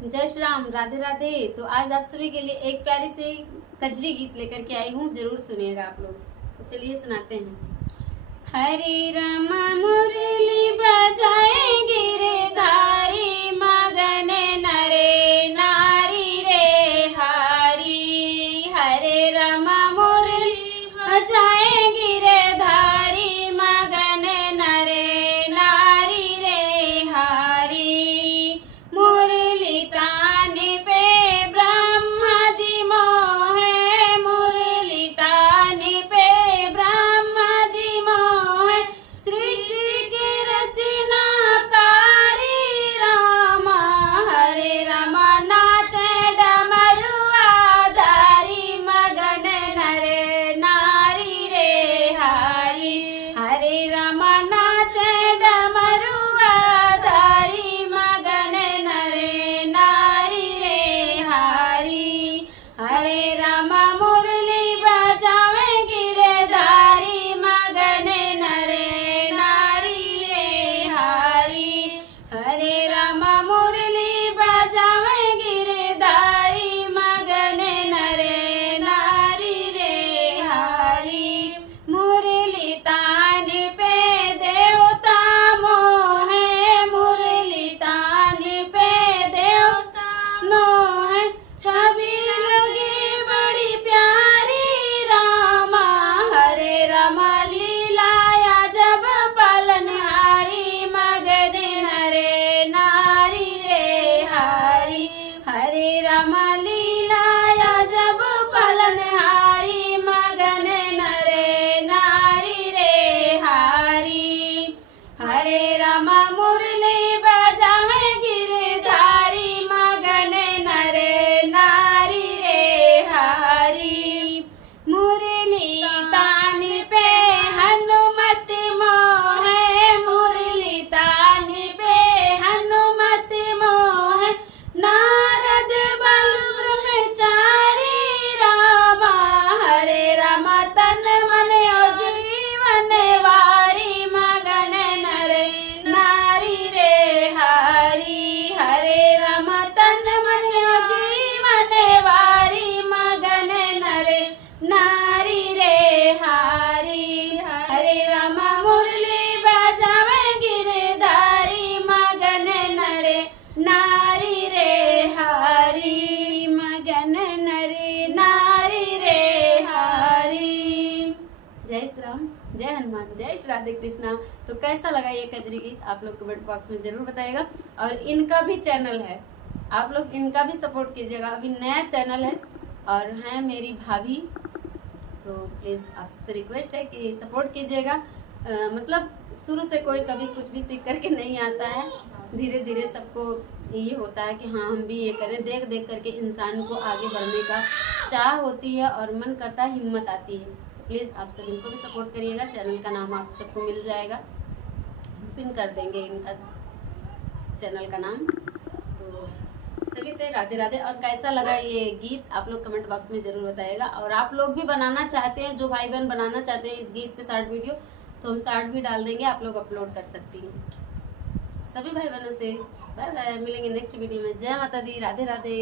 जय श्री राम, राधे राधे। तो आज आप सभी के लिए एक प्यारी सी कजरी गीत लेकर के आई हूँ, जरूर सुनिएगा आप लोग। तो चलिए सुनाते हैं। हरे राम मुरली बजाए गिरधारी, मगन नरे नारी रे हारी। हरे राम मुरली बजाए गिरधारी, मगन नरे नारी रे हारी। मुरली तान पे ब्रह्मा जी मोहे, मुरली तान पे ब्रह्मा जी मोहे। सृष्टि की रचना कारी रामा, हरे रामा नाचे डमरुआ धारी, मगन नरे नारी रे हारी। हरे रामा नाचे डमरुआ धारी, मगन नरे नारी रे हारी। हरे रामा मुरली बजावे गिरधारी, मगन नरे नारी रे हारी। हरे रामा मुरली बजावे गिरधारी, मगन नरे नारी रे हारी। मुरली तान पे देवता मोहे, मुरली तान पे देवता मोहे। छवि लगी बड़ी प्यारी रामा, हरे रामा लीलाया जब पालनहारी, मगन नरे नारी रे हारी। हरे रामा लीलाया जब पालनहारी, मगन नरे नारी रे हारी। हरे रामा मुरली बजावे गिरधारी, मगन नरे नारी रे हारी। मुरली तान पे हनुमत मोहे, मुरली तान पे हनुमत मोहे। नारद बल ब्रह्मचारी रामा, हरे रामा तन मन और जीवन वारी, मगन नरे नारी रे हारी। हरे रामा तन मन और जीवन वारी, मगन नरे नारी रे हारी। हरे रामा मुरली बजावे गिरधारी, मगन नरे नारी रे हारी, मगन नरे नारी रे हारी। जय श्री राम, जय हनुमान, जय श्री राधे कृष्णा। तो कैसा लगा ये कजरी गीत आप लोग कमेंट बॉक्स में जरूर बताइएगा। और इनका भी चैनल है, आप लोग इनका भी सपोर्ट कीजिएगा। अभी नया चैनल है और हैं मेरी भाभी, तो प्लीज़ आपसे रिक्वेस्ट है कि सपोर्ट कीजिएगा। मतलब शुरू से कोई कभी कुछ भी सीख करके नहीं आता है, धीरे धीरे सबको ये होता है कि हाँ हम भी ये करें। देख देख करके इंसान को आगे बढ़ने का चाह होती है और मन करता है, हिम्मत आती है। प्लीज़ आप सब इनको भी सपोर्ट करिएगा। चैनल का नाम आप सबको मिल जाएगा, पिन कर देंगे इनका चैनल का नाम। तो सभी से राधे राधे। और कैसा लगा ये गीत आप लोग कमेंट बॉक्स में ज़रूर बताइएगा। और आप लोग भी बनाना चाहते हैं, जो भाई बहन बनाना चाहते हैं इस गीत पे शॉर्ट वीडियो, तो हम शॉर्ट भी डाल देंगे, आप लोग अपलोड कर सकती हैं। सभी भाई बहनों से बाय बाय, मिलेंगे नेक्स्ट वीडियो में। जय माता दी, राधे राधे।